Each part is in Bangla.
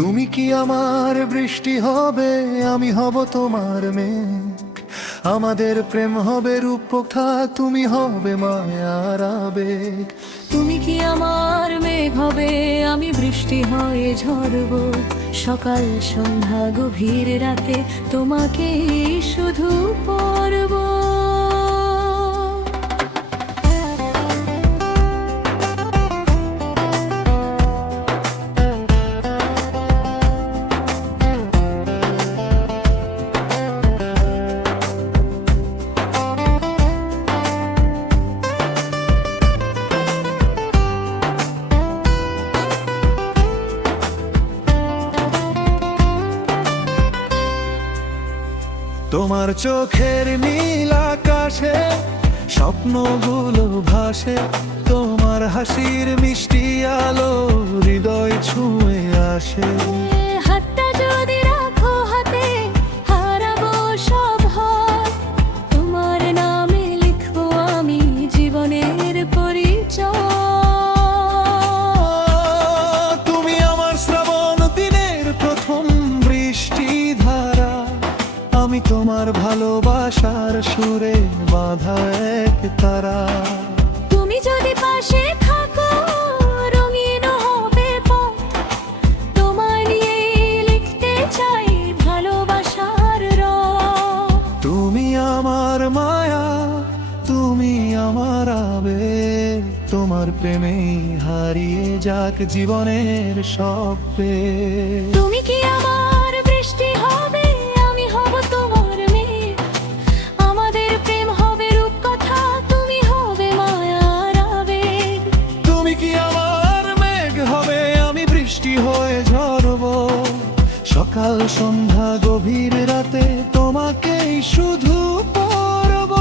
তুমি কি আমার বৃষ্টি হবে, আমি হব তোমার মেঘ। আমাদের প্রেম হবে রূপকথা, তুমি হবে মায়ার আবেগ। তুমি কি আমার মেঘ হবে, আমি বৃষ্টি হয়ে ঝরব। সকাল সন্ধ্যা গভীর রাতে তোমাকে শুধু পড়ব। তোমার চোখের নীল আকাশে স্বপ্নগুলো ভাসে, তোমার হাসির মিষ্টি আলো হৃদয় ছুঁয়ে আসে। হাতটা যদি রাখো হাতে, হারাবো সব ভয়। তোমার নামে লিখবো আমি জীবনের পরিচয়। তুমি আমার শ্রাবণ দিনের প্রথম বৃষ্টি ধারা, আমি তোমার ভালোবাসার সুরে বাঁধা এক তারা। তুমি যদি পাশে থাকো, রঙিন হবে পথ। তোমায় নিয়ে লিখতে চাই ভালোবাসার রং। তুমি আমার মায়া, তুমি আমার আবেগ, তোমার প্রেমে হারিয়ে যাক জীবনের সব পেগ। তুমি কি আমার বৃষ্টি হবে, আমি হব তোমার মেঘ। আমাদের প্রেম হবে রূপকথা, তুমি হবে মায়ার আবেগ। তুমি কি আমার মেঘ হবে, আমি বৃষ্টি হয়ে ঝরব। সকাল সন্ধ্যা গভীর রাতে তোমাকেই শুধু পড়ব।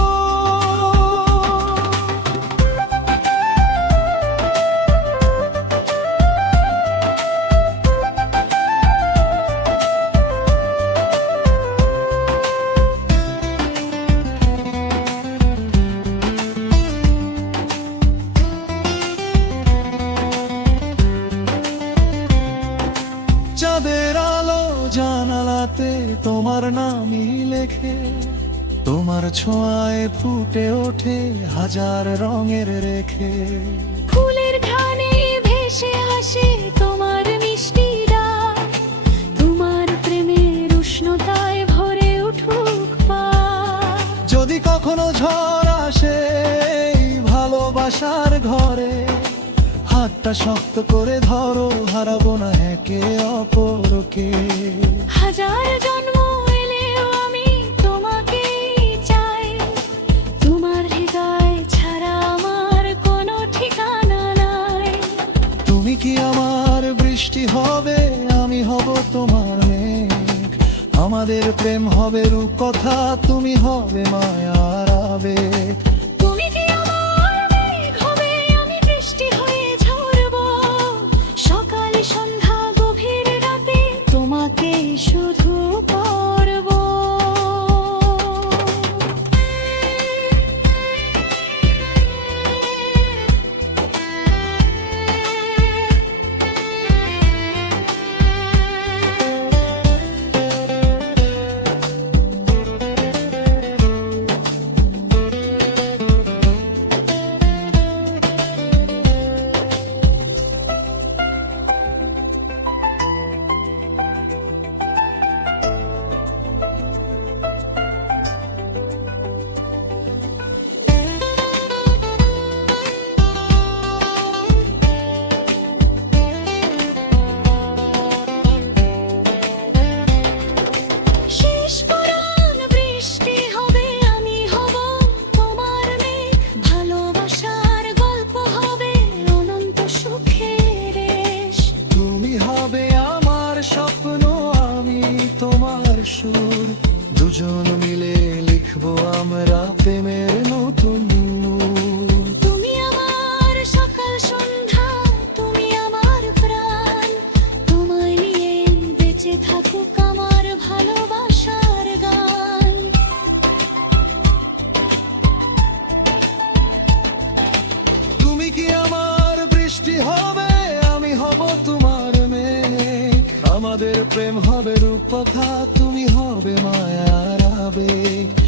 চাঁদের আলো জানালাতে তোমার নামই লেখে, তোমার ছোঁয়ায় ফুটে ওঠে হাজার রঙের রেখে। ফুলের ঘ্রাণে ভেসে আসে তোমার মিষ্টি ডাক। তোমার প্রেমের উষ্ণতায় ভরে উঠুক পাখ। যদি কখনো ঝড় আসে এই ভালোবাসার ঘরে, হাতটা শক্ত করে ধরো, হারাবো না একে অপরকে। হাজার জন্ম এলেও আমি তোমাকেই চাই। তোমার হৃদয় ছাড়া আমার কোনো ঠিকানা নাই। তুমি কি আমার বৃষ্টি হবে, আমি হব তোমার মেঘ। আমাদের প্রেম হবে রূপকথা, তুমি হবে মায়ার আবেগ। তুমি কি আমার মেঘ হবে, আমি বৃষ্টি হয়ে ঝরব। সকাল সন্ধ্যা গভীর রাতে তোমাকে শুধু পড়ব। শেষ করুন বৃষ্টি হবে, আমি হব তোমার মেঘ। ভালোবাসার গল্প হবে অনন্ত সুখের দেশ। তুমি হবে আমার স্বপ্ন, আমি তোমার সুর। দুজন মিলে লিখবো আমরা প্রেমের নতুন নূর। তুমি আমার সকাল সন্ধ্যা, তুমি আমার প্রাণ। তোমায় নিয়ে বেঁচে থাকুক আমার ভালোবাসার গান। তুমি কি আমার বৃষ্টি হবে, আমি হব তোমার মেঘ। প্রেম হবে রূপকথা, তুমি হবে মায়ার আবেগ।